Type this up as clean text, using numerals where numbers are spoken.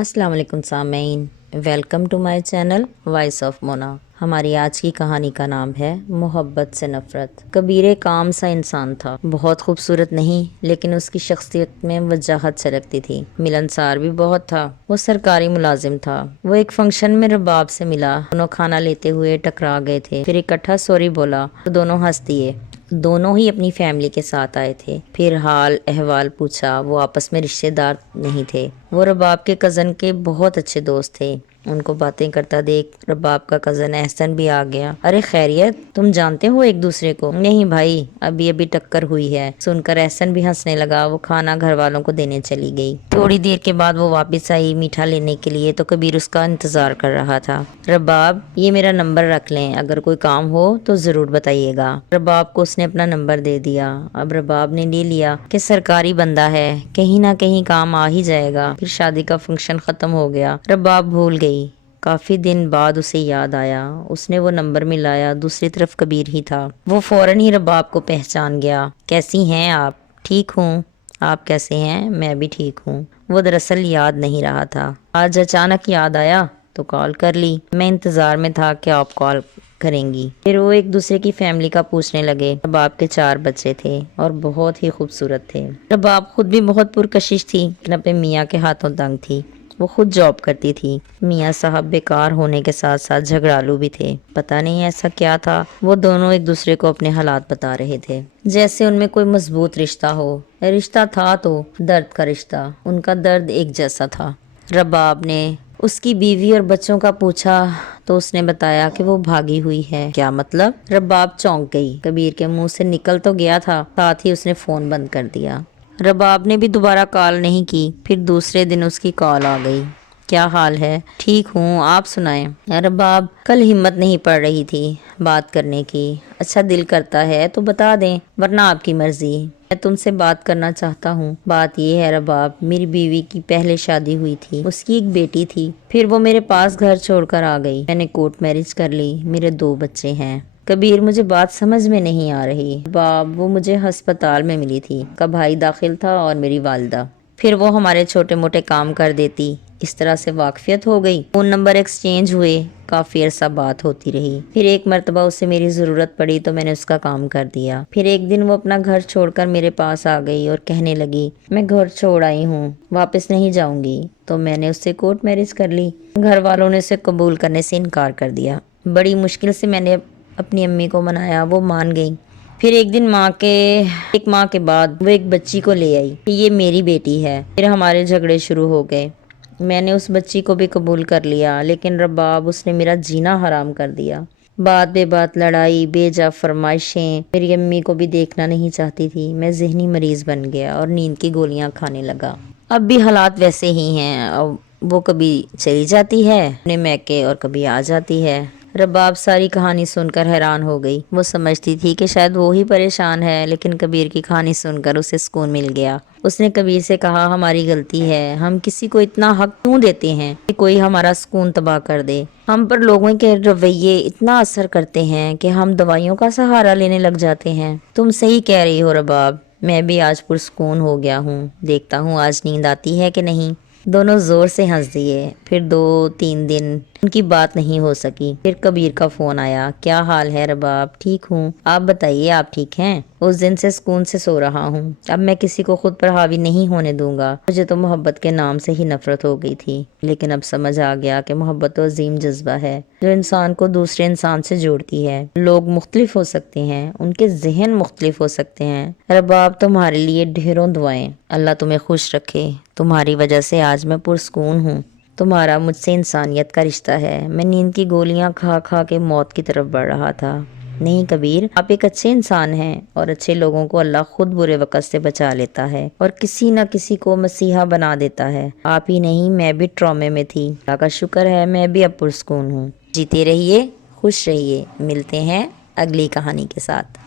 السلام علیکم سامعین، welcome to my channel voice of Mona. ہماری آج کی کہانی کا نام ہے محبت سے نفرت۔ کبیر ایک عام سا انسان تھا، بہت خوبصورت نہیں لیکن اس کی شخصیت میں وجاہت چھلکتی تھی۔ ملنسار بھی بہت تھا، وہ سرکاری ملازم تھا۔ وہ ایک فنکشن میں رباب سے ملا، دونوں کھانا لیتے ہوئے ٹکرا گئے تھے، پھر اکٹھا سوری بولا تو دونوں ہنس دیے۔ دونوں ہی اپنی فیملی کے ساتھ آئے تھے، پھر حال احوال پوچھا۔ وہ آپس میں رشتے دار نہیں تھے، وہ رباب کے کزن کے بہت اچھے دوست تھے۔ ان کو باتیں کرتا دیکھ رباب کا کزن احسن بھی آ گیا۔ ارے خیریت، تم جانتے ہو ایک دوسرے کو؟ نہیں بھائی، ابھی ٹکر ہوئی ہے۔ سن کر احسن بھی ہنسنے لگا۔ وہ کھانا گھر والوں کو دینے چلی گئی۔ تھوڑی دیر کے بعد وہ واپس آئی میٹھا لینے کے لیے تو کبیر اس کا انتظار کر رہا تھا۔ رباب، یہ میرا نمبر رکھ لیں، اگر کوئی کام ہو تو ضرور بتائیے گا۔ رباب کو اس نے اپنا نمبر دے دیا۔ اب رباب نے لے لیا کہ سرکاری بندہ ہے، کہیں نہ کہیں کام آ ہی جائے گا۔ پھر شادی کا فنکشن ختم ہو گیا، رباب بھول گئی۔ کافی دن بعد اسے یاد آیا، اس نے وہ نمبر ملایا، دوسری طرف کبیر ہی تھا۔ وہ فوراً ہی رباب کو پہچان گیا۔ کیسی ہیں آپ؟ ٹھیک ہوں، آپ کیسے ہیں؟ میں بھی ٹھیک ہوں۔ وہ دراصل یاد نہیں رہا تھا، آج اچانک یاد آیا تو کال کر لی۔ میں انتظار میں تھا کہ آپ کال کریں گی۔ پھر وہ ایک دوسرے کی فیملی کا پوچھنے لگے۔ رباب کے 4 بچے تھے اور بہت ہی خوبصورت تھے۔ رباب خود بھی بہت پرکشش تھی لیکن اپنے میاں کے ہاتھوں تنگ تھی۔ وہ خود جاب کرتی تھی۔ میاں صاحب بیکار ہونے کے ساتھ ساتھ جھگڑالو بھی تھے۔ پتہ نہیں ایسا کیا تھا، وہ دونوں ایک دوسرے کو اپنے حالات بتا رہے تھے جیسے ان میں کوئی مضبوط رشتہ ہو۔ رشتہ تھا تو درد کا رشتہ، ان کا درد ایک جیسا تھا۔ رباب نے اس کی بیوی اور بچوں کا پوچھا تو اس نے بتایا کہ وہ بھاگی ہوئی ہے۔ کیا مطلب؟ رباب چونک گئی۔ کبیر کے منہ سے نکل تو گیا تھا، ساتھ ہی اس نے فون بند کر دیا۔ رباب نے بھی دوبارہ کال نہیں کی۔ پھر دوسرے دن اس کی کال آ گئی۔ کیا حال ہے؟ ٹھیک ہوں، آپ سنائیں؟ رباب، کل ہمت نہیں پڑ رہی تھی بات کرنے کی۔ اچھا دل کرتا ہے تو بتا دیں، ورنہ آپ کی مرضی۔ میں تم سے بات کرنا چاہتا ہوں۔ بات یہ ہے رباب، میری بیوی کی پہلے شادی ہوئی تھی، اس کی ایک بیٹی تھی، پھر وہ میرے پاس گھر چھوڑ کر آ گئی۔ میں نے کورٹ میرج کر لی، میرے 2 بچے ہیں۔ کبیر، مجھے بات سمجھ میں نہیں آ رہی۔ رباب، وہ مجھے ہسپتال میں ملی تھی، کا بھائی داخل تھا اور میری والدہ، پھر وہ ہمارے چھوٹے موٹے کام کر دیتی، اس طرح سے واقفیت ہو گئی۔ فون نمبر ایکسچینج ہوئے، کافی عرصہ بات ہوتی رہی۔ پھر ایک مرتبہ اسے میری ضرورت پڑی تو میں نے اس کا کام کر دیا۔ پھر ایک دن وہ اپنا گھر چھوڑ کر میرے پاس آ گئی اور کہنے لگی میں گھر چھوڑ آئی ہوں، واپس نہیں جاؤں گی۔ تو میں نے اس سے کورٹ میرج کر لی۔ گھر والوں نے اسے قبول کرنے سے انکار کر دیا۔ بڑی مشکل سے میں نے اپنی امی کو منایا، وہ مان گئی۔ پھر ایک دن ایک ماہ کے بعد وہ ایک بچی کو لے آئی کہ یہ میری بیٹی ہے۔ پھر ہمارے جھگڑے شروع ہو گئے۔ میں نے اس بچی کو بھی قبول کر لیا، لیکن رباب، اس نے میرا جینا حرام کر دیا۔ بات بے بات لڑائی، بے جا فرمائشیں، میری امی کو بھی دیکھنا نہیں چاہتی تھی۔ میں ذہنی مریض بن گیا اور نیند کی گولیاں کھانے لگا۔ اب بھی حالات ویسے ہی ہیں، وہ کبھی چلی جاتی ہے اپنے میکے اور کبھی آ جاتی ہے۔ رباب ساری کہانی سن کر حیران ہو گئی۔ وہ سمجھتی تھی کہ شاید وہی پریشان ہے، لیکن کبیر کی کہانی سن کر اسے سکون مل گیا۔ اس نے کبیر سے کہا، ہماری غلطی ہے، ہم کسی کو اتنا حق کیوں دیتے ہیں کہ کوئی ہمارا سکون تباہ کر دے؟ ہم پر لوگوں کے رویے اتنا اثر کرتے ہیں کہ ہم دوائیوں کا سہارا لینے لگ جاتے ہیں۔ تم صحیح کہہ رہی ہو رباب، میں بھی آج پرسکون ہو گیا ہوں، دیکھتا ہوں آج نیند آتی ہے کہ نہیں۔ دونوں زور سے ہنس دیے۔ پھر 2-3 دن ان کی بات نہیں ہو سکی۔ پھر کبیر کا فون آیا۔ کیا حال ہے رباب؟ ٹھیک ہوں، آپ بتائیے، آپ ٹھیک ہیں؟ اس دن سے سکون سے سو رہا ہوں، اب میں کسی کو خود پر حاوی نہیں ہونے دوں گا۔ مجھے تو محبت کے نام سے ہی نفرت ہو گئی تھی، لیکن اب سمجھ آ گیا کہ محبت تو عظیم جذبہ ہے جو انسان کو دوسرے انسان سے جوڑتی ہے۔ لوگ مختلف ہو سکتے ہیں، ان کے ذہن مختلف ہو سکتے ہیں۔ رباب، تمہارے لیے ڈھیروں دعائیں، اللہ تمہیں خوش رکھے۔ تمہاری وجہ سے آج میں پرسکون ہوں۔ تمہارا مجھ سے انسانیت کا رشتہ ہے۔ میں نیند کی گولیاں کھا کھا کے موت کی طرف بڑھ رہا تھا۔ نہیں کبیر، آپ ایک اچھے انسان ہیں اور اچھے لوگوں کو اللہ خود برے وقت سے بچا لیتا ہے اور کسی نہ کسی کو مسیحا بنا دیتا ہے۔ آپ ہی نہیں، میں بھی ٹرامے میں تھی، اللہ کا شکر ہے میں بھی اب پرسکون ہوں۔ جیتے رہیے، خوش رہیے۔ ملتے ہیں اگلی کہانی کے ساتھ۔